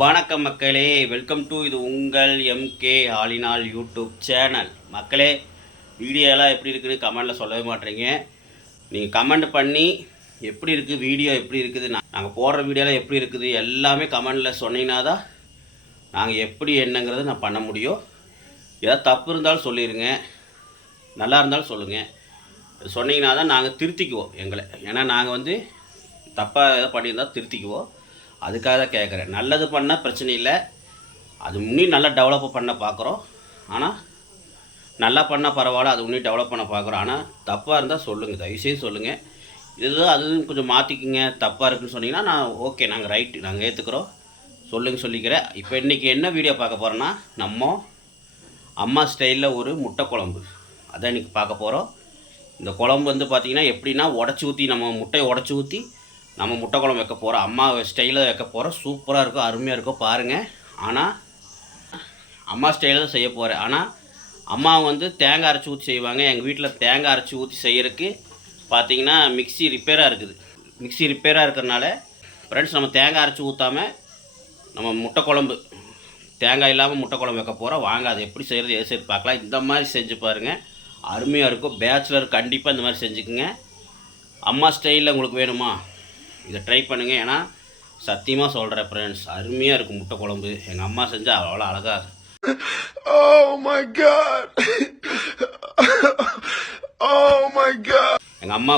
வணக்கம் மக்களே. Welcome to இது உங்கள் எம்கே ஆலினால் யூடியூப் சேனல். மக்களே வீடியோலாம் எப்படி இருக்குன்னு கமெண்டில் சொல்லவே மாட்டேறீங்க நீங்கள் கமெண்ட் பண்ணி எப்படி இருக்குது வீடியோ எப்படி இருக்குது நாங்கள் போடுற வீடியோலாம் எப்படி இருக்குது எல்லாமே கமெண்டில் சொன்னீங்கன்னா தான் நாங்கள் எப்படி என்னங்கிறத நான் பண்ண முடியும். ஏதாவது தப்பு இருந்தாலும் சொல்லிடுங்க நல்லா இருந்தாலும் சொல்லுங்கள் சொன்னீங்கன்னா தான் நாங்கள் திருத்திக்குவோம் எங்களை. ஏன்னா நாங்கள் வந்து தப்பாக ஏதாவது பண்ணியிருந்தால் திருத்திக்குவோம். அதுக்காக தான் கேட்குறேன் நல்லது பண்ணால் பிரச்சனை இல்லை. அது இன்னும் நல்லா டெவலப் பண்ண பார்க்குறோம் ஆனால் நல்லா பண்ணால் பரவாயில்ல அது இன்னும் டெவலப் பண்ண பார்க்குறோம் ஆனால் தப்பாக இருந்தால் சொல்லுங்கள் தயவுசெய்து சொல்லுங்கள் இது அது கொஞ்சம் மாற்றிக்கிங்க தப்பாக இருக்குன்னு சொன்னீங்கன்னா நான் ஓகே நாங்கள் ரைட்டு நாங்கள் ஏற்றுக்குறோம் சொல்லுங்க சொல்லிக்கிறேன். இப்போ இன்றைக்கி என்ன வீடியோ பார்க்க போகிறோன்னா நம்ம அம்மா ஸ்டைலில் ஒரு முட்டை குழம்பு. அதான் இன்றைக்கி பார்க்க போகிறோம் இந்த குழம்பு வந்து பார்த்திங்கன்னா எப்படின்னா உடச்சி ஊற்றி நம்ம முட்டையை உடச்சி ஊற்றி நம்ம முட்டை குழம்பு வைக்க போகிறோம் அம்மா ஸ்டைலில் வைக்க போகிறோம் சூப்பராக இருக்கும் அருமையாக இருக்கும் பாருங்கள் ஆனால் அம்மா ஸ்டைலில் தான் செய்ய போகிறேன் ஆனால் அம்மா வந்து தேங்காய் அரைச்சி ஊற்றி செய்வாங்க. எங்கள் வீட்டில் தேங்காய் அரைச்சி ஊற்றி செய்கிறதுக்கு பார்த்தீங்கன்னா மிக்ஸி ரிப்பேராக இருக்குது. மிக்ஸி ரிப்பேராக இருக்கிறனால ஃப்ரெண்ட்ஸ் நம்ம தேங்காய் அரைச்சி ஊற்றாம நம்ம முட்டை குழம்பு தேங்காய் இல்லாமல் முட்டை குழம்பு வைக்க போகிறோம் வாங்க அதை எப்படி செய்கிறது எது செய்து பார்க்கலாம். இந்த மாதிரி செஞ்சு பாருங்கள் அருமையாக இருக்கும். பேச்சுலர் கண்டிப்பாக இந்த மாதிரி செஞ்சுக்குங்க. அம்மா ஸ்டைலில் உங்களுக்கு வேணுமா? இதை ட்ரை பண்ணுங்கள் ஏன்னா சத்தியமாக சொல்கிறேன் ஃப்ரெண்ட்ஸ் அருமையாக இருக்கும் முட்டை குழம்பு. எங்கள் அம்மா செஞ்சால் அவ்வளோ அழகாக Oh oh. எங்கள் அம்மா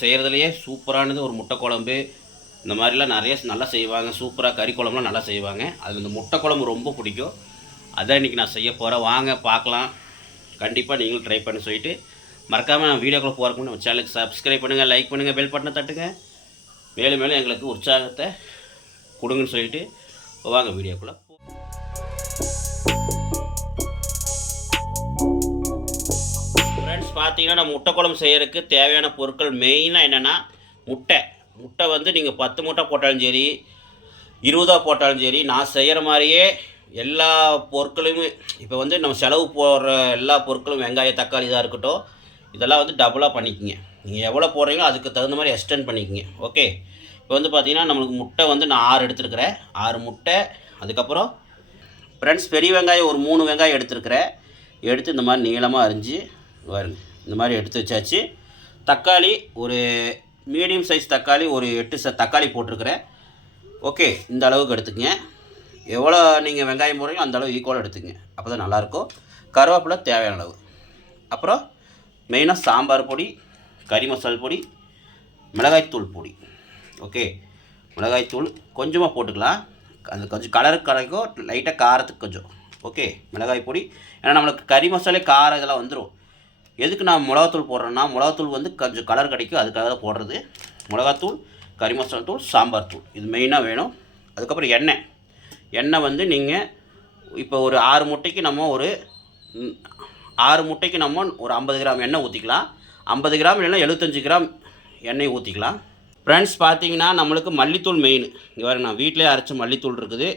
செய்கிறதுலையே சூப்பரானது ஒரு முட்டை குழம்பு. இந்த மாதிரிலாம் நிறைய நல்லா செய்வாங்க. சூப்பராக கறி குழம்புலாம் நல்லா செய்வாங்க. அது இந்த முட்டை குழம்பு ரொம்ப பிடிக்கும். அதான் இன்றைக்கி நான் செய்ய போகிறேன் வாங்க பார்க்கலாம். கண்டிப்பாக நீங்களும் ட்ரை பண்ணி சொல்லிட்டு. மறக்காமல் நான் வீடியோக்குள்ளே போகிறக்கு நம்ம சேனலுக்கு சப்ஸ்கிரைப் பண்ணுங்கள் லைக் பண்ணுங்கள் பெல் பட்டனை தட்டுங்க. மேலும் மேலும் எங்களுக்கு உற்சாகத்தை கொடுங்கன்னு சொல்லிட்டு வாங்க வீடியோக்குள்ளே ஃப்ரெண்ட்ஸ் பார்த்தீங்கன்னா நம்ம முட்டை குழம்பு செய்யறதுக்கு தேவையான பொருட்கள் மெயினாக என்னென்னா முட்டை. முட்டை வந்து நீங்கள் பத்து முட்டை போட்டாலும் சரி இருபதா போட்டாலும் சரி நான் செய்கிற மாதிரியே எல்லா பொருட்களுமே இப்போ வந்து நம்ம செலவு போடுற எல்லா பொருட்களும் வெங்காயம் தக்காளி இதாக இருக்கட்டும் இதெல்லாம் வந்து டபுளாக பண்ணிக்கோங்க. நீங்கள் எவ்வளோ போடுறீங்களோ அதுக்கு தகுந்த மாதிரி எக்ஸ்டெண்ட் பண்ணிக்கோங்க. ஓகே இப்போ வந்து பார்த்தீங்கன்னா நம்மளுக்கு முட்டை வந்து நான் ஆறு எடுத்துருக்கிறேன். ஆறு முட்டை அதுக்கப்புறம் ஃப்ரெண்ட்ஸ் பெரிய வெங்காயம் ஒரு மூணு வெங்காயம் எடுத்துருக்கிறேன். எடுத்து இந்த மாதிரி நீளமாக அரிஞ்சு வருங்க இந்த மாதிரி எடுத்து வச்சாச்சு. தக்காளி ஒரு மீடியம் சைஸ் தக்காளி ஒரு எட்டு ச தக்காளி போட்டிருக்கிறேன். ஓகே இந்த அளவுக்கு எடுத்துக்கங்க. எவ்வளோ நீங்கள் வெங்காயம் போடுறீங்களோ அந்த அளவு ஈக்குவலாக எடுத்துக்கங்க. அப்போ தான் நல்லாயிருக்கும். கருவேப்பிலை தேவையான அளவு. அப்புறம் மெயினாக சாம்பார் பொடி கறி மசால் பொடி மிளகாய்த்தூள் பொடி. ஓகே மிளகாய்த்தூள் கொஞ்சமாக போட்டுக்கலாம். அது கொஞ்சம் கலருக்கு கிடைக்கும் லைட்டாக காரத்துக்கு கொஞ்சம். ஓகே மிளகாய் பொடி. ஏன்னா நம்மளுக்கு கறி மசாலே காரம் இதெல்லாம் வந்துடும் எதுக்கு நான் மிளகாத்தூள் போடுறேன்னா மிளகாத்தூள் வந்து கொஞ்சம் கலர் கிடைக்கும். அதுக்காக தான் போடுறது. மிளகாத்தூள் கறி மசாலா தூள் சாம்பார் தூள். இது மெயினாக வேணும். அதுக்கப்புறம் எண்ணெய். எண்ணெய் வந்து நீங்கள் இப்போ ஒரு ஆறு முட்டைக்கு நம்ம ஒரு ஆறு முட்டைக்கு நம்ம ஒரு ஐம்பது கிராம் எண்ணெய் ஊற்றிக்கலாம் ஐம்பது கிராம் இல்லைன்னா எழுபத்தஞ்சு கிராம் எண்ணெய் ஊற்றிக்கலாம் ஃப்ரெண்ட்ஸ் பார்த்தீங்கன்னா நம்மளுக்கு மல்லித்தூள் மெயின் இங்கே பாருங்க நான் வீட்டிலே அரைச்ச மல்லித்தூள் இருக்குது.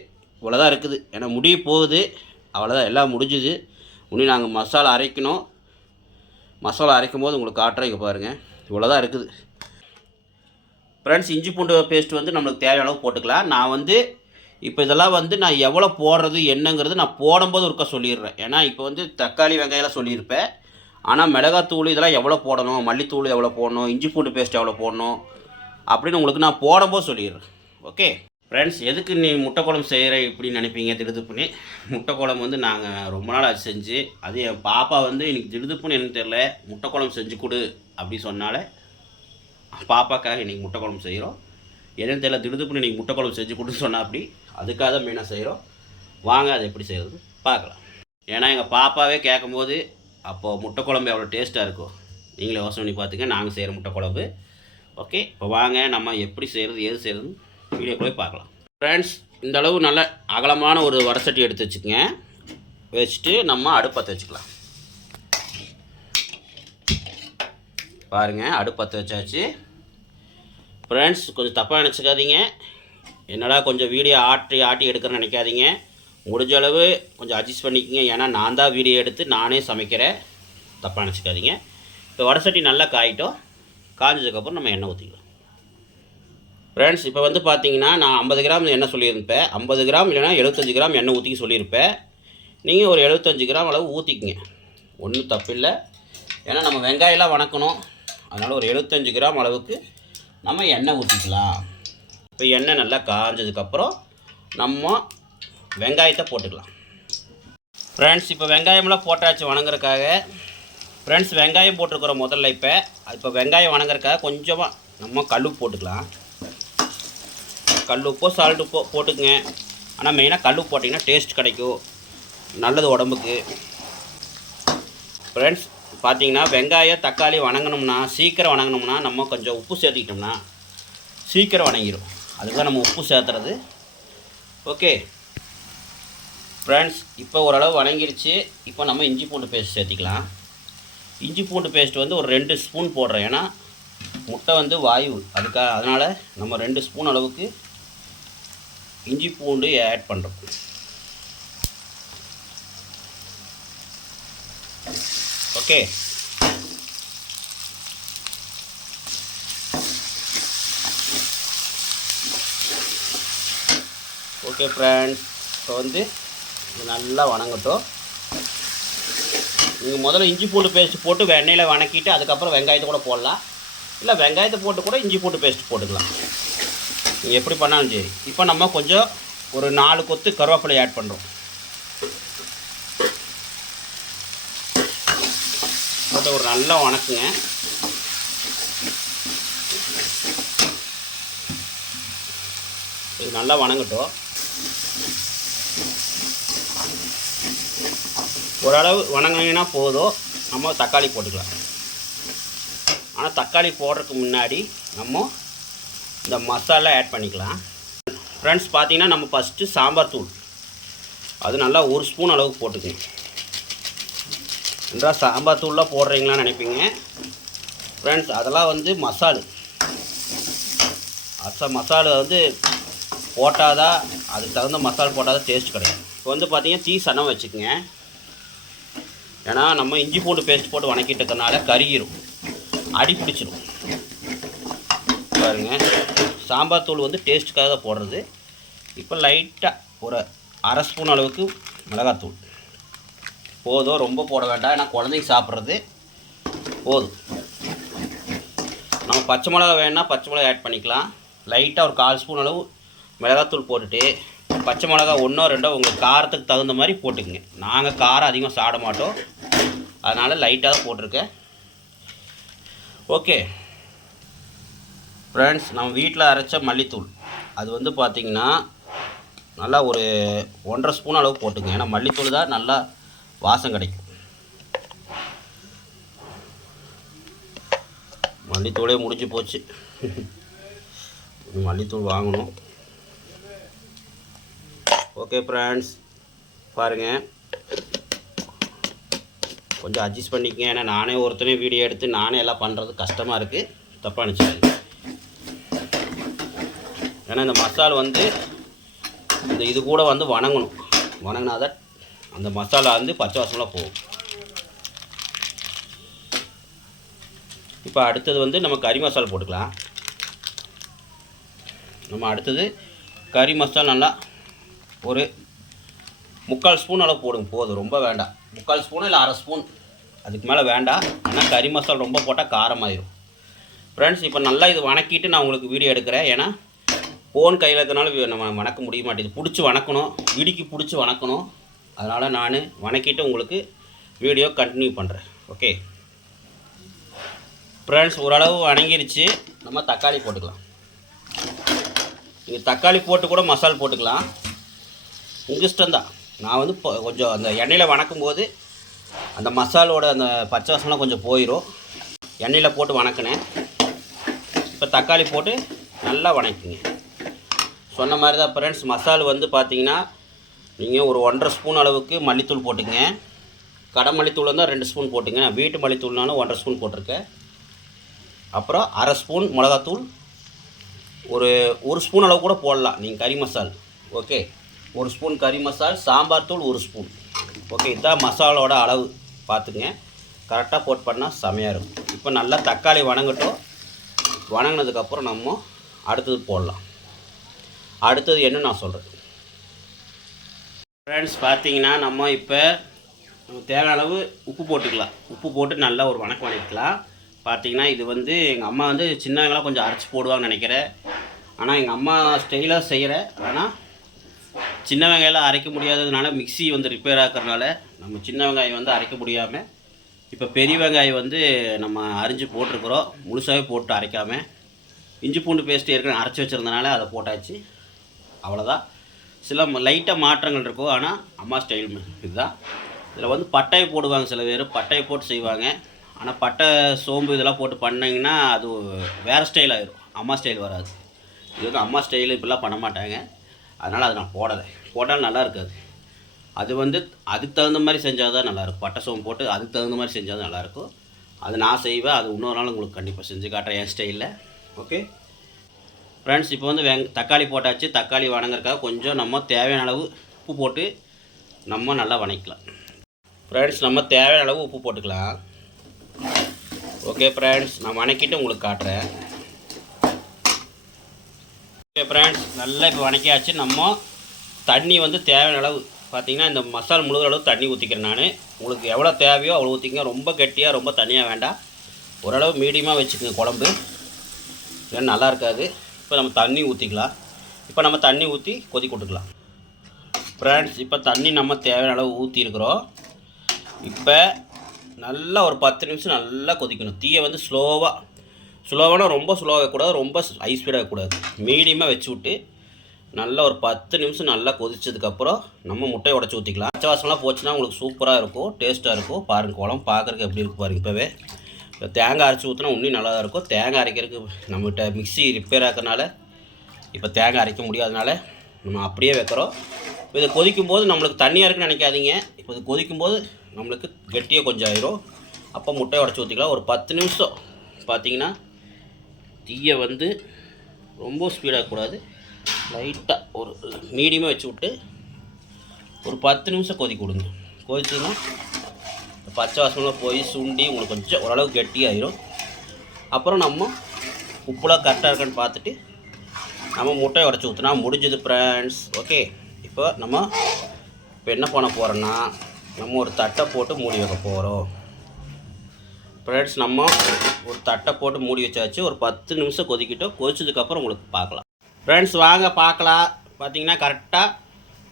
இவ்வளோதான் இருக்குது. ஏன்னா முடிய போகுது. அவ்வளோதான் எல்லாம் முடிஞ்சுது. இன்னும் நாங்கள் மசாலா அரைக்கணும். மசாலா அரைக்கும் போது உங்களுக்கு காட்டுறேன் இங்கே பாருங்கள் இவ்வளோதான் இருக்குது. ஃப்ரெண்ட்ஸ் இஞ்சி பூண்டு பேஸ்ட் வந்து நம்மளுக்கு தேவையான அளவு போட்டுக்கலாம். நான் வந்து இப்போ இதெல்லாம் வந்து நான் எவ்வளோ போடுறது என்னங்கிறது நான் போடும்போது ஒருக்கா சொல்லிடுறேன். ஏன்னா இப்போ வந்து தக்காளி வெங்காயம்லாம் சொல்லியிருப்பேன். ஆனால் மிளகாத்தூள் இதெல்லாம் எவ்வளோ போடணும்? மல்லித்தூள் எவ்வளோ போடணும்? இஞ்சி பூண்டு பேஸ்ட் எவ்வளோ போடணும்? அப்படின்னு உங்களுக்கு நான் போடும்போது சொல்லிடுறேன். ஓகே ஃப்ரெண்ட்ஸ் எதுக்கு நீ முட்டை குழம்பு செய்கிற இப்படின்னு நினைப்பீங்க? திடுதுப்புனி முட்டை குழம்பு வந்து நாங்கள் ரொம்ப நாள் அது செஞ்சு அது என் பாப்பா வந்து எனக்கு திடுதுப்புன்னு எனக்கு தெரில முட்டை குழம்பு செஞ்சு கொடு அப்படி சொன்னால பாப்பாக்காக இன்றைக்கி முட்டை குழம்பு செய்கிறோம் என்னென்னு தெரியல திடுதுப்புன்னு இன்றைக்கி முட்டை குழம்பு செஞ்சு கொடுன்னு சொன்னால் அப்படி அதுக்காக தான் மெயினாக செய்கிறோம் வாங்க அது எப்படி செய்கிறது பார்க்கலாம். ஏன்னா எங்கள் பாப்பாவே கேட்கும்போது அப்போது முட்டை குழம்பு எவ்வளோ டேஸ்ட்டாக இருக்கும் நீங்களே யோசனை பண்ணி பார்த்துங்க நாங்கள் செய்கிற முட்டை குழம்பு ஓகே இப்போ வாங்க நம்ம எப்படி செய்கிறது எது செய்கிறது வீடியோக்குள்ளே பார்க்கலாம். ஃப்ரெண்ட்ஸ் இந்த அளவு நல்ல அகலமான ஒரு வடசட்டி எடுத்து வச்சுக்கோங்க. வச்சுட்டு நம்ம அடுப்பத்தை வச்சுக்கலாம். பாருங்கள் அடுப்பத்தை வச்சாச்சு. ஃப்ரெண்ட்ஸ் கொஞ்சம் தப்பாக நினச்சிக்காதீங்க. என்னடா கொஞ்சம் வீடியோ ஆட்டி ஆட்டி எடுக்கிறேன்னு நினைக்காதீங்க. முடிஞ்ச அளவு கொஞ்சம் அட்ஜஸ்ட் பண்ணிக்கங்க. ஏன்னா நான் தான் வீடியோ எடுத்து நானே சமைக்கிறேன். தப்பாக நினச்சிக்காதீங்க. இப்போ வடசட்டி நல்லா காயிட்டோம். காஞ்சதுக்கப்புறம் நம்ம எண்ணெய் ஊற்றிக்கலாம் ஃப்ரெண்ட்ஸ் இப்போ வந்து பார்த்தீங்கன்னா நான் ஐம்பது கிராம் எண்ணெய் சொல்லியிருப்பேன். ஐம்பது கிராம் இல்லைன்னா எழுபத்தஞ்சு கிராம் எண்ணெய் ஊற்றிக்க சொல்லியிருப்பேன். நீங்கள் ஒரு எழுபத்தஞ்சு கிராம் அளவு ஊற்றிக்கிங்க ஒன்றும் தப்பில்லை. ஏன்னா நம்ம வெங்காயம்லாம் வணக்கணும். அதனால் ஒரு எழுபத்தஞ்சு கிராம் அளவுக்கு நம்ம எண்ணெய் ஊற்றிக்கலாம் இப்போ எண்ணெய் நல்லா காஞ்சதுக்கப்புறம் நம்ம வெங்காயத்தை போட்டுக்கலாம். ஃப்ரெண்ட்ஸ் இப்போ வெங்காயம்லாம் போட்டாச்சு வணங்குறதுக்காக. ஃப்ரெண்ட்ஸ் வெங்காயம் போட்டிருக்கிறோம் முதல்ல இப்போ. இப்போ வெங்காயம் வணங்குறதுக்காக கொஞ்சமாக நம்ம கல் உப்பு போட்டுக்கலாம். கல் உப்போ சால்ட் உப்போ போட்டுக்குங்க. ஆனால் மெயினாக கல் உப்பு போட்டிங்கன்னா டேஸ்ட் கிடைக்கும். நல்லது உடம்புக்கு. ஃப்ரெண்ட்ஸ் பார்த்தீங்கன்னா வெங்காயம் தக்காளி வணங்கணும்னா சீக்கிரம் வணங்கணும்னா நம்ம கொஞ்சம் உப்பு சேர்த்துக்கிட்டோம்னா சீக்கிரம் வணங்கிடும் அதுக்கு நம்ம உப்பு சேர்த்துறது. ஓகே ஃப்ரெண்ட்ஸ் இப்போ ஓரளவு வணங்கிருச்சு. இப்போ நம்ம இஞ்சி பூண்டு பேஸ்ட் சேர்த்திக்கலாம். இஞ்சி பூண்டு பேஸ்ட் வந்து ஒரு ரெண்டு ஸ்பூன் போடுறேன். ஏன்னா முட்டை வந்து வாயு. அதுக்காக அதனால் நம்ம ரெண்டு ஸ்பூன் அளவுக்கு இஞ்சி பூண்டு ஆட் பண்ணுறோம் ஓகே ஓகே ஃப்ரெண்ட்ஸ் இப்போ வந்து இது நல்லா வணங்கட்டும். நீங்கள் முதல்ல இஞ்சி பூண்டு பேஸ்ட் போட்டு எண்ணெயில் வணக்கிட்டு அதுக்கப்புறம் வெங்காயத்தை கூட போடலாம். இல்லை வெங்காயத்தை போட்டு கூட இஞ்சி பூண்டு பேஸ்ட் போட்டுக்கலாம். நீங்கள் எப்படி பண்ணாலும் சரி. இப்போ நம்ம கொஞ்சம் ஒரு நாலு கொத்து கருவேப்பிலை ஆட் பண்ணுறோம் போட்டு ஒரு நல்லா வணக்குங்க. இது நல்லா வணங்கட்டும். ஓரளவு வணங்கினா போதும். நம்ம தக்காளி போட்டுக்கலாம். ஆனால் தக்காளி போடுறதுக்கு முன்னாடி நம்ம இந்த மசாலா ஆட் பண்ணிக்கலாம். ஃப்ரெண்ட்ஸ் பார்த்தீங்கன்னா நம்ம ஃபஸ்ட்டு சாம்பார் தூள். அது நல்லா ஒரு ஸ்பூன் அளவுக்கு போட்டுக்கணும். என்றா சாம்பார் தூள்லாம் போடுறீங்களான்னு நினைப்பீங்க. ஃப்ரெண்ட்ஸ் அதெல்லாம் வந்து மசாலு. அச மசாலா வந்து போட்டால் தான் அதுக்கு தகுந்த மசாலா போட்டால் தான் டேஸ்ட் கிடைக்கும். இப்போ வந்து பார்த்தீங்கன்னா தீ சனம் வச்சுக்கோங்க. ஏன்னா நம்ம இஞ்சி பூண்டு பேஸ்ட் போட்டு வணக்கிட்டு இருக்கறனால கருகிரும். அடி பிடிச்சிரும் பாருங்க. சாம்பார் தூள் வந்து டேஸ்ட்டுக்காக தான் போடுறது. இப்போ லைட்டாக ஒரு அரை ஸ்பூன் அளவுக்கு மிளகாத்தூள் போதும். ரொம்ப போட வேண்டாம். ஏன்னா குழந்தைங்க சாப்பிட்றது போதும். நம்ம பச்சை மிளகா வேணால் பச்சை மிளகா ஆட் பண்ணிக்கலாம். லைட்டாக ஒரு கால் ஸ்பூன் அளவு மிளகாத்தூள் போட்டுட்டு பச்சை மிளகா ஒன்றோ ரெண்டோ உங்கள் காரத்துக்கு தகுந்த மாதிரி போட்டுக்குங்க. நாங்கள் காரம் அதிகமாக சாட மாட்டோம். அதனால் லைட்டாக தான் போட்டிருக்கேன். ஓகே ஃப்ரெண்ட்ஸ் நம்ம வீட்டில் அரைச்ச மல்லித்தூள். அது வந்து பார்த்திங்கன்னா நல்லா ஒரு ஒன்றரை ஸ்பூன் அளவு போட்டுங்க ஏன்னா மல்லித்தூள் தான் நல்லா வாசம் கிடைக்கும். மல்லித்தூளே முடிஞ்சு போச்சு. மல்லித்தூள் வாங்கணும். ஓகே ஃப்ரெண்ட்ஸ் பாருங்கள் கொஞ்சம் அட்ஜஸ்ட் பண்ணிக்கங்க. ஏன்னா நானே ஒருத்தனே வீடியோ எடுத்து நானே எல்லாம் பண்ணுறது கஷ்டமாக இருக்குது தப்பாக நினச்சிக்காதீங்க ஏன்னா இந்த மசால் வந்து இந்த இது கூட வந்து வணங்கணும். வணங்கினா தான் அந்த மசாலா வந்து பச்சை வாசமெலாம் போகும். இப்போ அடுத்தது வந்து நம்ம கறி மசாலா போட்டுக்கலாம். நம்ம அடுத்தது கறி மசாலா நல்லா ஒரு முக்கால் ஸ்பூன் அளவு போடுங்க. போதும். ரொம்ப வேண்டாம். முக்கால் ஸ்பூன் இல்லை அரை ஸ்பூன் அதுக்கு மேலே வேண்டாம். ஆனால் கறி மசாலா ரொம்ப போட்டால் காரமாயிடும் ஃப்ரெண்ட்ஸ் இப்போ நல்லா இது வணக்கிட்டு நான் உங்களுக்கு வீடியோ எடுக்கிறேன். ஏன்னா ஃபோன் கையில் இருக்கிறனால நம்ம வணக்க முடிய மாட்டேங்குது. பிடிச்சி வணக்கணும். இடிக்கு பிடிச்சி வணக்கணும். அதனால் நான் வணக்கிட்டு உங்களுக்கு வீடியோ கண்டினியூ பண்ணுறேன் ஓகே ஃப்ரெண்ட்ஸ் ஓரளவு வணங்கிருச்சு. நம்ம தக்காளி போட்டுக்கலாம். நீங்கள் தக்காளி போட்டு கூட மசால் போட்டுக்கலாம். உங்கள் இஷ்டம்தான். நான் வந்து இப்போ கொஞ்சம் அந்த எண்ணெயில் வணக்கும் போது அந்த மசாலோட அந்த பச்சை வாசம்லாம் கொஞ்சம் போயிடும் எண்ணெயில் போட்டு வணக்கினேன். இப்போ தக்காளி போட்டு நல்லா வணக்கிங்க. சொன்ன மாதிரி தான் ஃப்ரெண்ட்ஸ் மசால் வந்து பார்த்தீங்கன்னா நீங்கள் ஒரு ஒன்றரை ஸ்பூன் அளவுக்கு மல்லித்தூள் போட்டுங்க கடை மல்லித்தூள் இருந்தால் ரெண்டு ஸ்பூன் போட்டுங்க நான் வீட்டு மல்லித்தூள்னாலும் ஒன்றரை ஸ்பூன் போட்டிருக்கேன். அப்புறம் அரை ஸ்பூன் மிளகாத்தூள். ஒரு ஒரு ஸ்பூன் அளவு கூட போடலாம். நீங்கள் கறி மசால். ஓகே? ஒரு ஸ்பூன் கறி மசால் சாம்பார் தூள் ஒரு ஸ்பூன். ஓகே இதுதான் மசாலோட அளவு. பார்த்துங்க. கரெக்டாக போட் பண்ணால் செமையாக இருக்கும். இப்போ நல்லா தக்காளி வணங்கட்டும். வணங்கினதுக்கப்புறம் நம்ம அடுத்தது போடலாம். அடுத்தது என்ன நான் சொல்கிறேன் ஃப்ரெண்ட்ஸ் பார்த்தீங்கன்னா நம்ம இப்போ தேவையான அளவு உப்பு போட்டுக்கலாம். உப்பு போட்டு நல்லா ஒரு வணக்கம் வணக்கலாம் பார்த்தீங்கன்னா இது வந்து எங்கள் அம்மா வந்து சின்னவங்களாம் கொஞ்சம் அரைச்சி போடுவாங்கன்னு நினைக்கிறேன். ஆனால் எங்கள் அம்மா ஸ்டைலாக செய்கிறேன் ஆனால் சின்ன வெங்காயம்லாம் அரைக்க முடியாததுனால மிக்ஸி வந்து ரிப்பேர் ஆக்கிறதுனால நம்ம சின்ன வெங்காயம் வந்து அரைக்க முடியாமல் இப்போ பெரிய வெங்காயம் வந்து நம்ம அரிஞ்சு போட்டிருக்கிறோம். முழுசாகவே போட்டு அரைக்காமல் இஞ்சி பூண்டு பேஸ்ட்டு ஏற்கனவே அரைச்சி வச்சுருந்தனால அதை போட்டாச்சு. அவ்வளோதான் சில லைட்டாக மாற்றங்கள் இருக்கும். ஆனால் அம்மா ஸ்டைல் இதுதான். இதில் வந்து பட்டையை போடுவாங்க சில பேர். பட்டையை போட்டு செய்வாங்க. ஆனால் பட்டை சோம்பு இதெல்லாம் போட்டு பண்ணிங்கன்னா அது வேறு ஸ்டைல் ஆயிரும். அம்மா ஸ்டைல் வராது. இது வந்து அம்மா ஸ்டைலு இப்படிலாம் பண்ண மாட்டாங்க. அதனால் அதை நான் போடலை. போட்டால் நல்லா இருக்காது. அது வந்து அதுக்கு தகுந்த மாதிரி செஞ்சால் தான் நல்லாயிருக்கும் பட்டை சோம்பு போட்டு அதுக்கு தகுந்த மாதிரி செஞ்சால் தான் நல்லாயிருக்கும் அது நான் செய்வேன் அது இன்னொரு நாள் உங்களுக்கு கண்டிப்பாக செஞ்சு காட்டுறேன் என் ஸ்டைலில் ஓகே ஃப்ரெண்ட்ஸ் இப்போ வந்து வெங் தக்காளி போட்டாச்சு. தக்காளி வணங்குறதுக்காக கொஞ்சம் நம்ம தேவையான அளவு உப்பு போட்டு நம்ம நல்லா வணக்கலாம் ஃப்ரெண்ட்ஸ் நம்ம தேவையான அளவு உப்பு போட்டுக்கலாம். ஓகே ஃப்ரெண்ட்ஸ் நான் வணக்கிட்டு உங்களுக்கு காட்டுறேன். ஓகே ஃப்ரெண்ட்ஸ் நல்லா இப்போ வணக்கியாச்சு. நம்ம தண்ணி வந்து தேவையான அளவு. பார்த்தீங்கன்னா இந்த மசால் முழுகிற அளவு தண்ணி ஊற்றிக்கிறேன் நான். உங்களுக்கு எவ்வளோ தேவையோ அவ்வளோ ஊற்றிங்க ரொம்ப கெட்டியாக ரொம்ப தனியாக வேண்டாம். ஓரளவு மீடியமாக வச்சுக்கோங்க குழம்பு. ஏன்னா நல்லா இருக்காது. இப்போ நம்ம தண்ணி ஊற்றிக்கலாம் இப்போ நம்ம தண்ணி ஊற்றி கொதி கொடுக்கலாம். ஃப்ரெண்ட்ஸ் இப்போ தண்ணி நம்ம தேவையான அளவு ஊற்றிருக்கிறோம் இப்போ நல்லா ஒரு பத்து நிமிஷம் நல்லா கொதிக்கணும். தீயை வந்து ஸ்லோவாக ஸ்லோவானால் ரொம்ப ஸ்லோவாக கூடாது ரொம்ப ஹை ஸ்பீடாக கூடாது மீடியமாக வச்சு விட்டு நல்லா ஒரு பத்து நிமிஷம் நல்லா கொதிச்சதுக்கப்புறம் நம்ம முட்டையை உடச்சி ஊற்றிக்கலாம் பச்சை வாசம்லாம் போச்சுன்னா உங்களுக்கு சூப்பராக இருக்கும் டேஸ்ட்டாக இருக்கும். பாருங்கள் குழம்பு பார்க்குறதுக்கு எப்படி இருக்கும் பாருங்க இப்போவே. இப்போ தேங்காய் அரைச்சி ஊற்றினா இன்னும் நல்லா தான் இருக்கும். தேங்காய் அரைக்கிறதுக்கு நம்மகிட்ட மிக்ஸி ரிப்பேர் ஆக்கிறனால இப்போ தேங்காய் அரைக்க முடியாதனால நம்ம அப்படியே வைக்கிறோம். இப்போ இது கொதிக்கும் போது நம்மளுக்கு தண்ணியாக இருக்குன்னு நினைக்காதீங்க. இப்போ இது கொதிக்கும் போது நம்மளுக்கு கெட்டியாக கொஞ்சம் ஆயிரும். அப்போ முட்டையை உடச்சி ஊற்றிக்கலாம் ஒரு பத்து நிமிஷம் பார்த்தீங்கன்னா தீயை வந்து ரொம்ப ஸ்பீடாக கூடாது லைட்டாக ஒரு மீடியமாக வச்சு விட்டு ஒரு பத்து நிமிஷம் கொதி கொடுங்க கொதிச்சுன்னா பச்சை வாசமெல்லாம் போய் சுண்டி உங்களுக்கு கொஞ்சம் ஓரளவு கெட்டியாயிரும். அப்புறம் நம்ம உப்புலாம் கரெக்டாக இருக்கான்னு பார்த்துட்டு நம்ம முட்டையை உடச்சி ஊற்றினா முடிஞ்சது ஃப்ரெண்ட்ஸ் ஓகே இப்போ நம்ம இப்போ என்ன பண்ண போகிறோன்னா நம்ம ஒரு தட்டை போட்டு மூடி வைக்க போகிறோம் ஃப்ரெண்ட்ஸ் நம்ம ஒரு தட்டை போட்டு மூடி வச்சாச்சு. ஒரு பத்து நிமிஷம் கொதிக்கிட்டோம். கொதிச்சதுக்கப்புறம் உங்களுக்கு பார்க்கலாம். ஃப்ரெண்ட்ஸ் வாங்க பார்க்கலாம். பார்த்தீங்கன்னா கரெக்டாக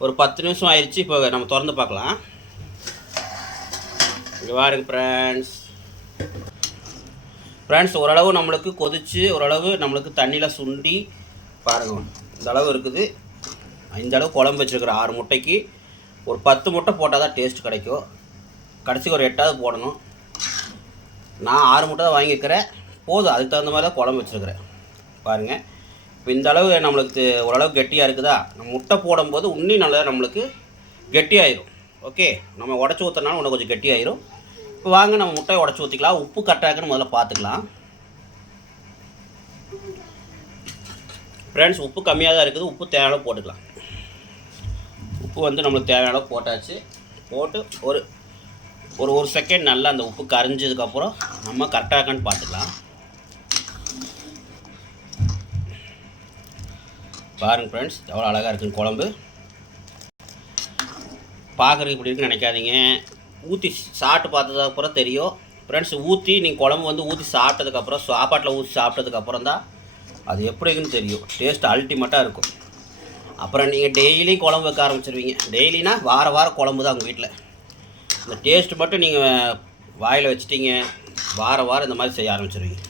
ஒரு பத்து நிமிஷம் ஆயிடுச்சு இப்போ நம்ம திறந்து பார்க்கலாம். இங்கே பாருங்க ஃப்ரெண்ட்ஸ் ஃப்ரெண்ட்ஸ் ஓரளவு நம்மளுக்கு கொதிச்சு ஓரளவு நம்மளுக்கு தண்ணியில் சுண்டி பாருங்க இந்த அளவு இருக்குது. இந்த அளவு குழம்பு வச்சுருக்குற ஆறு முட்டைக்கு ஒரு பத்து முட்டை போட்டால் தான் டேஸ்ட் கிடைக்கும். கடைசிக்கு ஒரு எட்டாவது போடணும். நான் ஆறு முட்டை தான் வாங்கியிருக்கிறேன். போதும் அதுக்கு தகுந்த மாதிரி தான் குழம்பு வச்சுருக்கிறேன். பாருங்கள் இப்போ இந்த அளவு நம்மளுக்கு ஓரளவு கெட்டியாக இருக்குதா? நம்ம முட்டை போடும்போது இன்னும் நல்லா நம்மளுக்கு கெட்டியாயிரும். ஓகே நம்ம உடச்சி ஊற்றுறனால இன்னும் கொஞ்சம் கெட்டியாயிரும். இப்போ வாங்க நம்ம முட்டையை உடச்சி ஊற்றிக்கலாம் உப்பு கரெக்டாக முதல்ல பார்த்துக்கலாம். ஃப்ரெண்ட்ஸ் உப்பு கம்மியாக தான் இருக்குது. உப்பு தேவையான போட்டுக்கலாம். உப்பு வந்து நம்மளுக்கு தேவையான போட்டாச்சு. போட்டு ஒரு ஒரு ஒரு செகண்ட் நல்லா அந்த உப்பு கரைஞ்சதுக்கப்புறம் நம்ம கரெக்டாக இருக்கான்னு பார்த்துக்கலாம். பாருங்கள் ஃப்ரெண்ட்ஸ் எவ்வளோ அழகாக இருக்குன்னு குழம்பு. பார்க்குறதுக்கு இப்படி இருக்குன்னு நினைக்காதீங்க. ஊற்றி சாப்பிட்டு பார்த்ததுக்கப்புறம் தெரியும். ஃப்ரெண்ட்ஸ் ஊற்றி நீங்கள் குழம்பு வந்து ஊற்றி சாப்பிட்டதுக்கப்புறம் சாப்பாட்டில் ஊற்றி சாப்பிட்டதுக்கப்புறம் தான் அது எப்படி இருக்குன்னு தெரியும். டேஸ்ட் அல்டிமேட்டாக இருக்கும். அப்புறம் நீங்கள் டெய்லியும் குழம்பு வைக்க ஆரம்பிச்சிருவீங்க. டெய்லினா வார வாரம் குழம்பு தான் உங்கள் வீட்டில் இந்த டேஸ்ட்டு மட்டும் நீங்கள் வாயில் வச்சுட்டீங்க வார வாரம் இந்த மாதிரி செய்ய ஆரம்பிச்சிருவீங்க.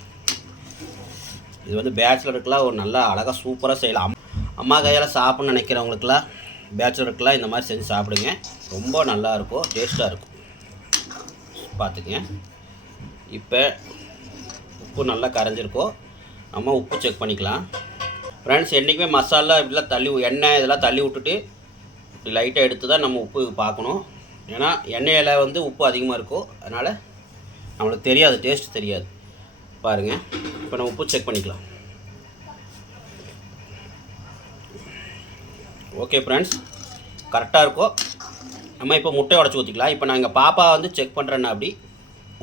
இது வந்து பேச்சுலருக்குலாம் ஒரு நல்லா அழகாக சூப்பராக செய்யலாம். அம்மா கையால் சாப்பிட்ணுன்னு நினைக்கிறவங்களுக்குலாம் பேச்சுலருக்குலாம் இந்த மாதிரி செஞ்சு சாப்பிடுங்க. ரொம்ப நல்லாயிருக்கும் டேஸ்ட்டாக இருக்கும். பார்த்துக்குங்க. இப்போ உப்பு நல்லா கரைஞ்சிருக்கோ நம்ம உப்பு செக் பண்ணிக்கலாம். ஃப்ரெண்ட்ஸ் என்றைக்குமே மசாலா இப்படிலாம் தள்ளி எண்ணெய் இதெல்லாம் தள்ளி விட்டுட்டு இப்படி லைட்டாக எடுத்து தான் நம்ம உப்பு பார்க்கணும். ஏன்னா எண்ணெயில் வந்து உப்பு அதிகமாக இருக்கும். அதனால் நம்மளுக்கு தெரியாது டேஸ்ட் தெரியாது. பாருங்கள் இப்போ நம்ம உப்பு செக் பண்ணிக்கலாம். ஓகே ஃப்ரெண்ட்ஸ் கரெக்டாக இருக்கும் நம்ம இப்போ முட்டை உடச்சி ஊற்றிக்கலாம் இப்போ நான் எங்கள் பாப்பா வந்து செக் பண்ணுறேன்னா அப்படி.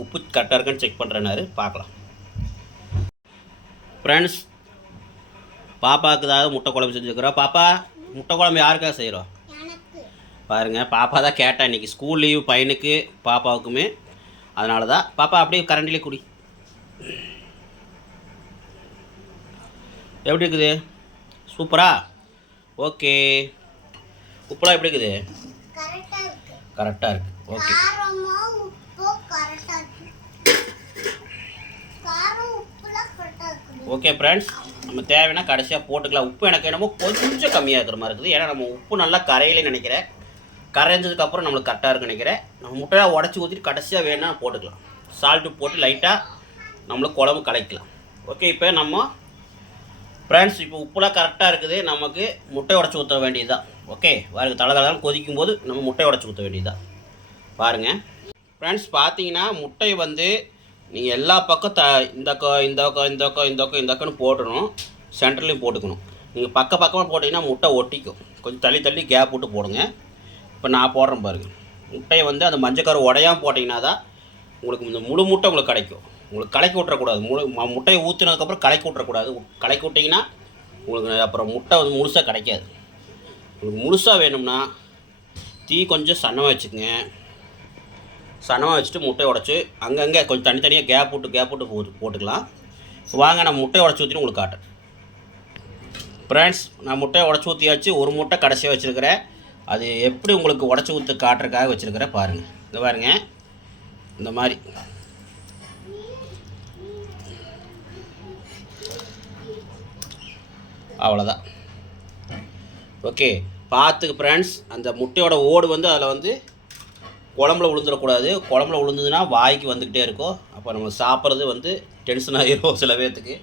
உப்பு கரெக்டாக இருக்கான்னு செக் பண்ணுறேன்னாரு பார்க்கலாம். ஃப்ரெண்ட்ஸ் பாப்பாவுக்கு ஏதாவது முட்டை குழம்பு செஞ்சுருக்குறோம் பாப்பா முட்டை குழம்பு யாருக்காக செய்கிறோம் எனக்கு. பாருங்க பாப்பா தான் கேட்டா இன்னைக்கு ஸ்கூல் லீவு பையனுக்கு பாப்பாவுக்குமே. அதனால தான் பாப்பா அப்படியே கரண்டிலே குடி. எப்படி இருக்குது? சூப்பரா? ஓகே. உப்புலாம் எப்படி இருக்குது? கரெக்டா இருக்கு. கரெக்டாக இருக்குது ஓகே. ஓகே ஃப்ரெண்ட்ஸ் நம்ம தேவைன்னா கடைசியாக போட்டுக்கலாம். உப்பு எனக்கு என்னமோ கொஞ்சம் கம்மியாக இருக்கிற மாதிரி இருக்குது. ஏன்னா நம்ம உப்பு நல்லா கரையிலே நினைக்கிறேன். கரைஞ்சதுக்கப்புறம் நம்மளுக்கு கரெக்டாக இருக்குன்னு நினைக்கிறேன். நம்ம முட்டையாக உடச்சி ஊற்றிட்டு கடைசியாக வேணா போட்டுக்கலாம். சால்ட்டு போட்டு லைட்டாக நம்மளுக்கு குழம்பு கலக்கலாம். ஓகே இப்போ நம்ம ஃப்ரெண்ட்ஸ் இப்போ உப்புலாம் கரெக்டாக இருக்குது. நமக்கு முட்டை உடச்சி ஊற்ற வேண்டியதுதான். ஓகே பாருங்கள் தலை தலை கொதிக்கும் போது நம்ம முட்டை உடச்சி ஊற்ற வேண்டியதுதான். பாருங்கள் ஃப்ரெண்ட்ஸ் பார்த்தீங்கன்னா முட்டை வந்து நீங்கள் எல்லா பக்கம் த இந்த இந்த பக்கம் இந்த பக்கம் இந்த பக்கம் இந்த சென்டர்லேயும் போடணும் போட்டுக்கணும். நீங்கள் பக்க பக்கமாக போட்டிங்கன்னா முட்டை ஒட்டிக்கும். கொஞ்சம் தள்ளி தள்ளி கேப் விட்டு போடுங்க. இப்போ நான் போடுறேன் பாருங்கள் முட்டையை வந்து அந்த மஞ்சக்கார உடையாமல் போட்டிங்கன்னா தான் உங்களுக்கு இந்த முழு முட்டை உங்களுக்கு கிடைக்கும். உங்களுக்கு கலக்கி விட்றக்கூடாது முழு முட்டையை ஊற்றினதுக்கப்புறம் கலக்கி விட்றக்கூடாது கலக்கி விட்டிங்கன்னா உங்களுக்கு அப்புறம் முட்டை வந்து முழுசாக கிடைக்காது. உங்களுக்கு முழுசாக வேணும்னா தீ கொஞ்சம் சன்னமாக வச்சுக்கோங்க. சனமாக வச்சுட்டு முட்டையை உடச்சி அங்கங்கே கொஞ்சம் தனித்தனியாக கேப் விட்டு கேப் விட்டு போட்டு போட்டுக்கலாம். வாங்க நான் முட்டையை உடச்சி ஊற்றின்னு உங்களுக்கு காட்டுறேன். ஃப்ரெண்ட்ஸ் நான் முட்டையை உடச்சி ஊற்றியாச்சு ஒரு முட்டை கடைசியாக வச்சுருக்கிறேன். அது எப்படி உங்களுக்கு உடச்சி ஊற்று காட்டுறதுக்காக வச்சுருக்கிறேன் பாருங்கள் இந்த பாருங்க. இந்த மாதிரி. அவ்வளோதான் ஓகே பார்த்துக்கு ஃப்ரெண்ட்ஸ் அந்த முட்டையோட ஓடு வந்து அதில் வந்து குழம்புல விழுந்துடக்கூடாது குழம்புல விழுந்ததுன்னா வாய்க்கு வந்துக்கிட்டே இருக்கும். அப்போ நம்ம சாப்பிட்றது வந்து டென்ஷன் ஆகிரும் சில பேர்த்துக்கு.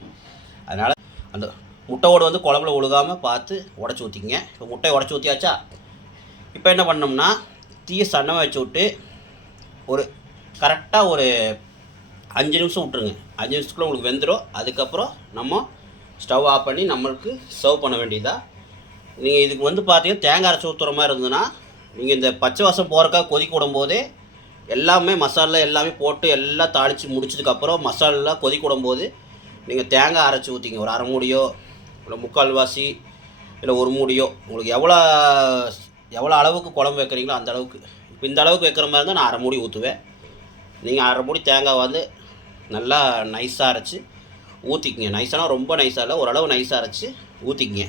அதனால் அந்த முட்டை ஓடு வந்து குழம்புல ஒழுகாமல் பார்த்து உடச்சி ஊற்றிங்க இப்போ முட்டையை உடச்சி ஊற்றியாச்சா இப்போ என்ன பண்ணோம்னா தீயை சன்னமாக வச்சு விட்டு ஒரு கரெக்டாக ஒரு அஞ்சு நிமிஷம் விட்ருங்க அஞ்சு நிமிஷத்துக்குள்ளே உங்களுக்கு வெந்துடும் அதுக்கப்புறம் நம்ம ஸ்டவ் ஆஃப் பண்ணி நம்மளுக்கு சர்வ் பண்ண வேண்டியதா? நீங்கள் இதுக்கு வந்து பார்த்தீங்கன்னா தேங்காய் அரைச்சி ஊற்றுற மாதிரி இருந்ததுன்னா நீங்கள் இந்த பச்சை வாசம் போகிறக்கா கொதிக்க விடும்போதே எல்லாமே மசாலா எல்லாமே போட்டு எல்லாம் தாளித்து முடிச்சதுக்கப்புறம் மசாலெலாம் கொதிக்க விடும்போது நீங்கள் தேங்காய் அரைச்சி ஊற்றிங்க ஒரு அரை மூடியோ இல்லை முக்கால்வாசி இல்லை ஒரு மூடியோ. உங்களுக்கு எவ்வளோ எவ்வளோ அளவுக்கு குழம்பு வைக்கிறீங்களோ அந்த அளவுக்கு. இப்போ இந்த அளவுக்கு வைக்கிற மாதிரி இருந்தால் நான் அரை மூடி ஊற்றுவேன் நீங்கள் அரை மூடி தேங்காய் வந்து நல்லா நைஸாக அரைச்சி ஊற்றிக்கிங்க நைஸானா ரொம்ப நைஸாக இல்லை ஓரளவு நைஸாக அரைச்சி ஊற்றிக்கிங்க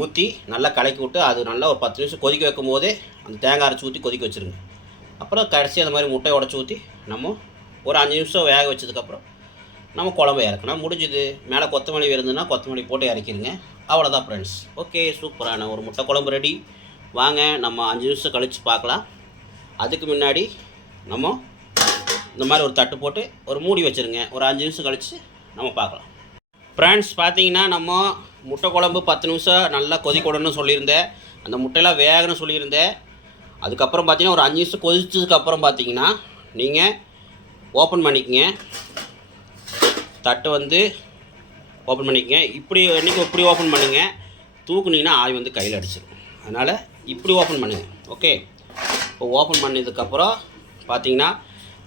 ஊற்றி நல்லா கலக்கி விட்டு அது நல்லா ஒரு பத்து நிமிஷம் கொதிக்க வைக்கும் போதே அந்த தேங்காய் அரைச்சி ஊற்றி கொதிக்க வச்சுருங்க. அப்புறம் கடைசி அந்த மாதிரி முட்டையை உடச்சி ஊற்றி நம்ம ஒரு அஞ்சு நிமிஷம் வேக வச்சதுக்கப்புறம் நம்ம குழம்பு இறக்கணும். முடிஞ்சுது. மேலே கொத்தமல்லி இருந்ததுன்னா கொத்தமல்லி போட்டு இறக்கிடுங்க அவ்வளோதான் ஃப்ரெண்ட்ஸ் ஓகே சூப்பரான ஒரு முட்டை குழம்பு ரெடி வாங்க நம்ம அஞ்சு நிமிஷம் கழித்து பார்க்கலாம். அதுக்கு முன்னாடி நம்ம இந்த மாதிரி ஒரு தட்டு போட்டு ஒரு மூடி வச்சுருங்க. ஒரு அஞ்சு நிமிஷம் கழித்து நம்ம பார்க்கலாம். ஃப்ரெண்ட்ஸ் பார்த்தீங்கன்னா நம்ம முட்டை குழம்பு பத்து நிமிஷம் நல்லா கொதிக்கணும்னு சொல்லியிருந்தேன். அந்த முட்டையெல்லாம் வேகணும்னு சொல்லியிருந்தேன். அதுக்கப்புறம் பார்த்தீங்கன்னா ஒரு அஞ்சு நிமிஷம் கொதிச்சதுக்கப்புறம் பார்த்தீங்கன்னா நீங்கள் ஓப்பன் பண்ணிக்கங்க. தட்டு வந்து ஓப்பன் பண்ணிக்கங்க. இப்படி இன்றைக்கி இப்படி ஓப்பன் பண்ணுங்க? தூக்குனீங்கன்னா ஆய் வந்து கையில் அடிச்சிடும் அதனால் இப்படி ஓப்பன் பண்ணுங்கள் ஓகே இப்போ ஓப்பன் பண்ணதுக்கப்புறம் பார்த்தீங்கன்னா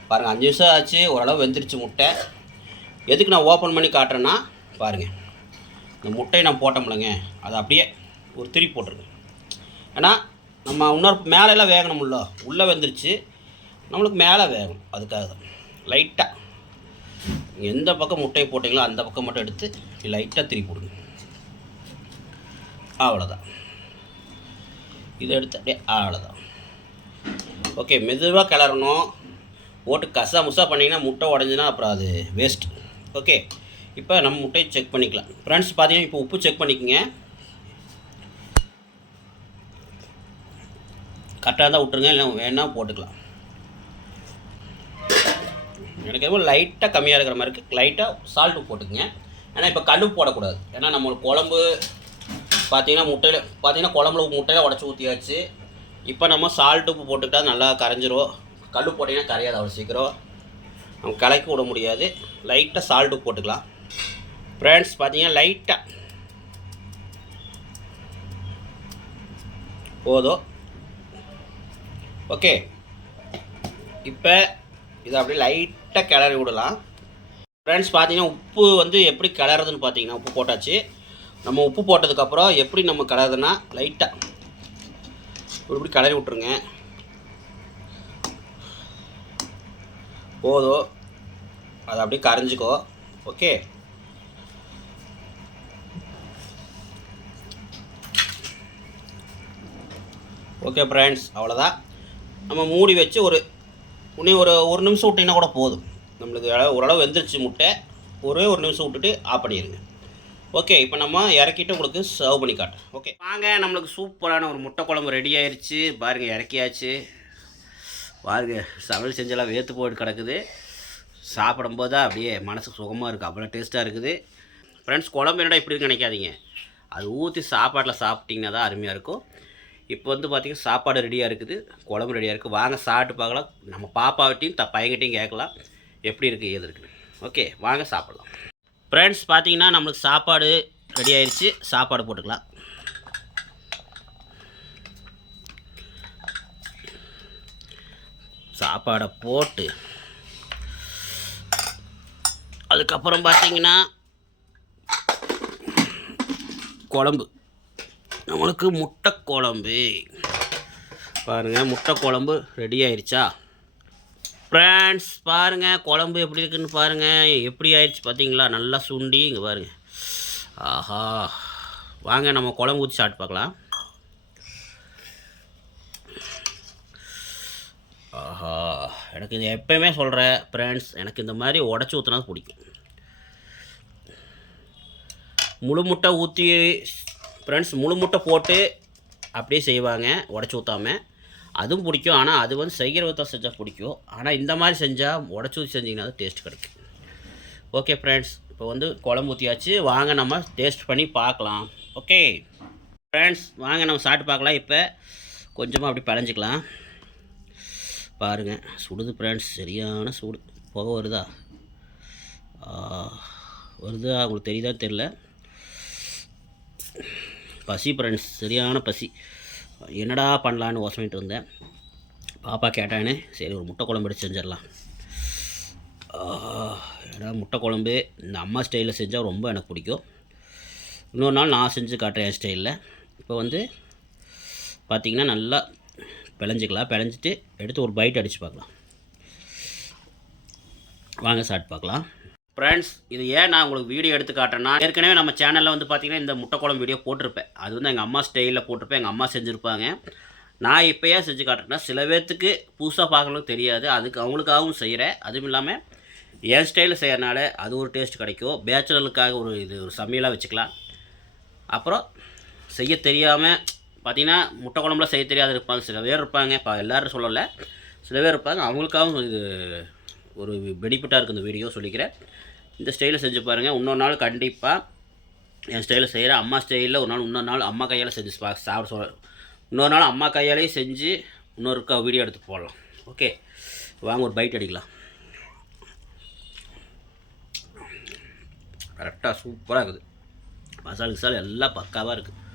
பாருங்கள் அஞ்சு நிமிஷம் ஆச்சு. ஓரளவு வெந்துருச்சு முட்டை. எதுக்கு நான் ஓப்பன் பண்ணி காட்டுறேன்னா பாருங்கள் இந்த முட்டையை நான் போட்டோம்லங்க அதை அப்படியே ஒரு திருப்பி போட்டுருங்க ஏன்னா நம்ம இன்னொரு மேலெல்லாம் வேகணும்ல. உள்ளே வெந்துருச்சு. நம்மளுக்கு மேலே வேகணும் அதுக்காக தான். லைட்டாக எந்த பக்கம் முட்டையை போட்டிங்களோ அந்த பக்கம் மட்டும் எடுத்து லைட்டாக திருப்பி போடுங்க. அவ்வளோதான் இதை எடுத்து அப்படியே அவ்வளோதான் ஓகே மெதுவாக கிளறணும். போட்டு கசா முசா பண்ணிங்கன்னா முட்டை உடஞ்சுன்னா அப்புறம் அது வேஸ்ட்டு ஓகே இப்போ நம்ம முட்டையை செக் பண்ணிக்கலாம். ஃப்ரெண்ட்ஸ் பார்த்தீங்கன்னா இப்போ உப்பு செக் பண்ணிக்கோங்க. கரெக்டாக இருந்தால் விட்ருங்க இல்லை வேணால் போட்டுக்கலாம். எனக்கு எதுவும் லைட்டாக கம்மியாக இருக்கிற மாதிரி இருக்குது லைட்டாக சால்ட்டு போட்டுக்குங்க. ஏன்னா இப்போ கல் போடக்கூடாது. ஏன்னா நம்மளுக்கு குழம்பு பார்த்தீங்கன்னா முட்டையில் பார்த்தீங்கன்னா குழம்புல முட்டையில் உடச்சி ஊற்றியாச்சு இப்போ நம்ம சால்ட் உப்பு போட்டுக்கிட்டா நல்லா கரைஞ்சிரும். கல் போட்டிங்கன்னா கரையாது அவ்வளோ சீக்கிரம். நம்ம கலக்கி விட முடியாது. லைட்டாக சால்ட்டு போட்டுக்கலாம். ஃப்ரெண்ட்ஸ் பார்த்தீங்கன்னா லைட்டாக போதும். ஓகே இப்போ இதை அப்படியே லைட்டாக கிளறி விடலாம். ஃப்ரெண்ட்ஸ் பார்த்தீங்கன்னா உப்பு வந்து எப்படி கிளறதுன்னு பார்த்தீங்கன்னா உப்பு போட்டாச்சு. நம்ம உப்பு போட்டதுக்கப்புறம் எப்படி நம்ம கலருதுன்னா லைட்டாக இப்படி இப்படி விட்ருங்க போதும். அது அப்படியே கரைஞ்சிக்கோ. ஓகே ஓகே ஃப்ரெண்ட்ஸ் அவ்வளோதான் நம்ம மூடி வச்சு ஒரு இன்னும் ஒரு ஒரு நிமிஷம் விட்டிங்கன்னா கூட போதும். நம்மளுக்கு ஓரளவு வெந்துருச்சு முட்டை. ஒரே ஒரு நிமிஷம் விட்டுட்டு ஆஃப் பண்ணிடுங்க ஓகே இப்போ நம்ம இறக்கிட்டு உங்களுக்கு சர்வ் பண்ணி காட்டுறேன் ஓகே வாங்க நம்மளுக்கு சூப்பரான ஒரு முட்டை குழம்பு ரெடி ஆயிடுச்சு பாருங்கள் இறக்கியாச்சு. பாருங்க சமையல் செஞ்செல்லாம் வேர்த்து போயிட்டு கிடக்குது. சாப்பிடும்போது தான் அப்படியே மனசுக்கு சுகமாக இருக்குது அவ்வளோ டேஸ்ட்டாக இருக்குது. ஃப்ரெண்ட்ஸ் குழம்பு என்னடா இப்படி நினைக்காதீங்க. அது ஊற்றி சாப்பாட்டில் சாப்பிட்டிங்கன்னா தான் அருமையாக இருக்கும். இப்போ வந்து பார்த்திங்கன்னா சாப்பாடு ரெடியாக இருக்குது. குழம்பு ரெடியாக இருக்குது வாங்க சாப்பிட்டு பார்க்கலாம். நம்ம பாப்பாவிட்டையும் த பையன்கிட்டையும் கேட்கலாம். எப்படி இருக்குது ஏது இருக்குது ஓகே வாங்க சாப்பிட்லாம். ஃப்ரெண்ட்ஸ் பார்த்தீங்கன்னா நம்மளுக்கு சாப்பாடு ரெடி ஆயிடுச்சு சாப்பாடு போட்டுக்கலாம். சாப்பாடை போட்டு அதுக்கப்புறம் பார்த்தீங்கன்னா குழம்பு. நம்மளுக்கு முட்டை குழம்பு. பாருங்கள் முட்டை குழம்பு ரெடி ஆயிடுச்சா ஃப்ரெண்ட்ஸ் பாருங்கள் குழம்பு எப்படி இருக்குன்னு பாருங்கள் எப்படி ஆயிடுச்சு பார்த்தீங்களா? நல்லா சுண்டி இங்கே பாருங்கள் ஆஹா. வாங்க நம்ம குழம்பு ஊற்றி சாப்பிட்டு பார்க்கலாம். ஆஹா எனக்கு இது எப்பயுமே சொல்கிறேன் ஃப்ரெண்ட்ஸ் எனக்கு இந்த மாதிரி உடச்சி ஊற்றினா பிடிக்கும். முழு முட்டை ஊற்றி ஃப்ரெண்ட்ஸ் முழு முட்டை போட்டு அப்படியே செய்வாங்க உடச்சி ஊற்றாம அதுவும் பிடிக்கும் ஆனால் அது வந்து செய்கிற விதம் செஞ்சால் பிடிக்கும். ஆனால் இந்த மாதிரி செஞ்சால் உடச்சி ஊற்றி செஞ்சிங்கன்னா தான் டேஸ்ட் கிடைக்கும். ஓகே ஃப்ரெண்ட்ஸ் இப்போ வந்து குழம்பு ஊற்றியாச்சு வாங்க நம்ம டேஸ்ட் பண்ணி பார்க்கலாம். ஓகே ஃப்ரெண்ட்ஸ் வாங்க நம்ம சாப்பிட்டு பார்க்கலாம். இப்போ கொஞ்சமாக அப்படி பிழைஞ்சிக்கலாம் பாருங்கள் சுடுது ஃப்ரெண்ட்ஸ் சரியான சூடு. புகை வருதா? வருதா? உங்களுக்கு தெரியுதான்னு தெரில பசி ஃப்ரெண்ட்ஸ் சரியான பசி. என்னடா பண்ணலான்னு யோசனைட்டு இருந்தேன். பாப்பா கேட்டானே சரி ஒரு முட்டை குழம்பு எடுத்து செஞ்சிடலாம். ஏன்னா முட்டை குழம்பு? இந்த அம்மா ஸ்டைலில் செஞ்சால் ரொம்ப எனக்கு பிடிக்கும். இன்னொரு நாள் நான் செஞ்சு காட்டுறேன் என் ஸ்டைலில். இப்போ வந்து பார்த்திங்கன்னா நல்லா பிழைஞ்சிக்கலாம் பிழைஞ்சிட்டு எடுத்து ஒரு பைட் அடித்து பார்க்கலாம். வாங்க சாப்பிட்டு பார்க்கலாம். ஃப்ரெண்ட்ஸ் இது ஏன் நான் உங்களுக்கு வீடியோ எடுத்து காட்டுறேன்னா ஏற்கனவே நம்ம சேனலில் வந்து பார்த்தீங்கன்னா இந்த முட்டைக்குழம்பு வீடியோ போட்டிருப்பேன். அது வந்து எங்கள் அம்மா ஸ்டைலில் போட்டிருப்பேன். எங்கள் அம்மா செஞ்சுருப்பாங்க. நான் இப்போ ஏன் செஞ்சு காட்டுறேன்னா சில பேர்த்துக்கு புதுசாக பார்க்கறதுக்கு தெரியாது. அதுக்கு அவங்களுக்காகவும் செய்கிறேன் அதுவும் இல்லாமல் என் ஸ்டைலில் செய்யறனால அது ஒரு டேஸ்ட் கிடைக்கும். பேச்சுலருக்காக ஒரு இது ஒரு சமையலாக வச்சுக்கலாம். அப்புறம் செய்ய தெரியாமல் பார்த்தீங்கன்னா முட்டை குழம்புலாம் செய்ய தெரியாத இருப்பாங்க. சில பேர் இருப்பாங்க. இப்போ எல்லோரும் சொல்லலை. சில பேர் இருப்பாங்க. அவங்களுக்காகவும் இது ஒரு பெனிஃபிட்டாக இருக்குது இந்த வீடியோ சொல்லிக்கிறேன். இந்த ஸ்டைலில் செஞ்சு பாருங்கள் இன்னொரு நாள் கண்டிப்பாக என் ஸ்டைலில் செய்கிறேன் அம்மா ஸ்டைலில் ஒரு நாள் இன்னொரு நாள் அம்மா கையால் செஞ்சு பா சாப்பிட சொல்ல இன்னொரு நாள் அம்மா கையாலேயே செஞ்சு இன்னொருக்கா வீடியோ எடுத்து போடலாம். ஓகே வாங்க ஒரு பைட் அடிக்கலாம். கரெக்டாக சூப்பராக இருக்குது. மசாலா கிசால் எல்லாம் பக்காவாக இருக்குது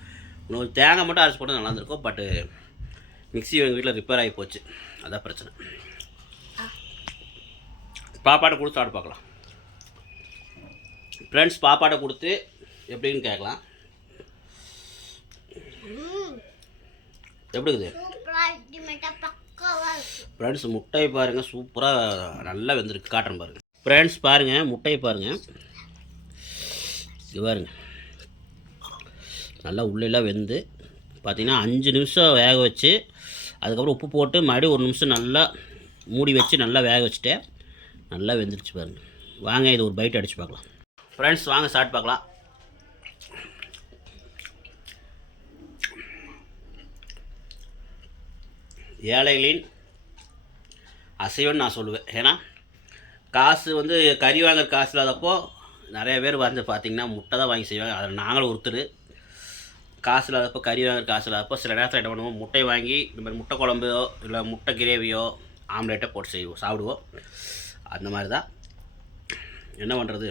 இன்னொரு தேங்காய் மட்டும் அரைச்சி போட்டால் நல்லா இருந்திருக்கும் பட்டு மிக்ஸி எங்கள் வீட்டில் ரிப்பேர் ஆகி போச்சு. அதான் பிரச்சனை. பாப்பாட்ட கொடுத்து ஆட பார்க்கலாம். ஃப்ரெண்ட்ஸ் பாப்பாட்ட கொடுத்து எப்படின்னு கேட்கலாம். எப்படி இருக்குது? ஃப்ரெண்ட்ஸ் முட்டையை பாருங்கள் சூப்பராக நல்லா வெந்திருக்கு காட்டுறேன் பாருங்கள் ஃப்ரெண்ட்ஸ் பாருங்கள் முட்டையை பாருங்கள் இது பாருங்கள் நல்லா உள்ளெல்லாம் வெந்து பார்த்தீங்கன்னா அஞ்சு நிமிஷம் வேக வச்சு அதுக்கப்புறம் உப்பு போட்டு மறுபடியும் ஒரு நிமிஷம் நல்லா மூடி வச்சு நல்லா வேக வச்சுட்டேன். நல்லா வெந்துருச்சு பாருங்க. வாங்க இது ஒரு பைட் அடித்து பார்க்கலாம். ஃப்ரெண்ட்ஸ் வாங்க சாப்பிட்டு பார்க்கலாம். ஏழைகளின் அசைவம்னு நான் சொல்லுவேன். ஏன்னா காசு வந்து கறி வாங்குற காசு இல்லாதப்போ நிறைய பேர் வந்து பார்த்திங்கன்னா முட்டை தான் வாங்கி செய்வாங்க. அதில் நாங்களும் ஒருத்தர் காசு இல்லாதப்போ கறி வாங்குற காசு இல்லாதப்போ சில நேரத்தில் என்ன பண்ணுவோம் முட்டை வாங்கி இந்த மாதிரி முட்டை குழம்பையோ இல்லை முட்டை கிரேவியோ ஆம்லேட்டோ போட்டு செய்வோம் சாப்பிடுவோம். அந்த மாதிரி தான் என்ன பண்ணுறது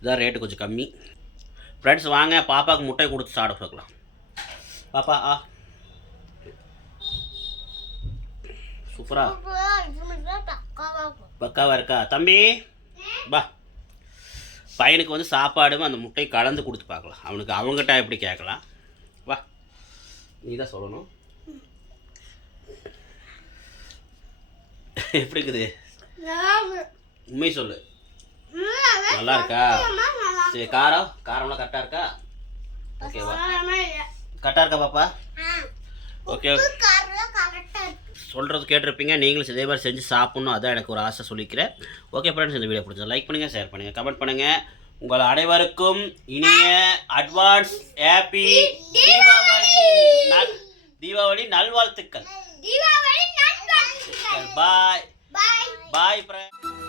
இதான் ரேட்டு கொஞ்சம் கம்மி. ஃப்ரெண்ட்ஸ் வாங்க பாப்பாவுக்கு முட்டை கொடுத்து சாப்பிட பார்க்கலாம். பாப்பா ஆ. சூப்பரா. பக்காவா இருக்கா? தம்பி பா பையனுக்கு வந்து சாப்பாடும் அந்த முட்டையை கலந்து கொடுத்து பார்க்கலாம். அவனுக்கு அவங்ககிட்ட எப்படி கேட்கலாம்? வா. நீ தான் சொல்லணும். எப்படி இருக்குது? உண்மை சொல்லு. நல்லா இருக்கா? சரி காரம்? காரம்லாம் கரெக்டாக இருக்கா? ஓகேவா கரெக்டாக இருக்கா பாப்பா? ஓகே சொல்கிறது கேட்டிருப்பீங்க. நீங்களும் இதே மாதிரி செஞ்சு சாப்பிட்ணும். அதான் எனக்கு ஒரு ஆசை சொல்லிக்கிறேன். ஓகே ஃப்ரெண்ட்ஸ் இந்த வீடியோ பிடிச்சா லைக் பண்ணுங்கள் ஷேர் பண்ணுங்கள் கமெண்ட் பண்ணுங்கள் உங்கள் அனைவருக்கும் இனிய அட்வான்ஸ் ஹாப்பி தீபாவளி நல் தீபாவளி நல்வாழ்த்துக்கள். தீபாவளி நல்வாழ்த்துக்கள். பாய் பாய் பாய் ஃப்ரெண்ட்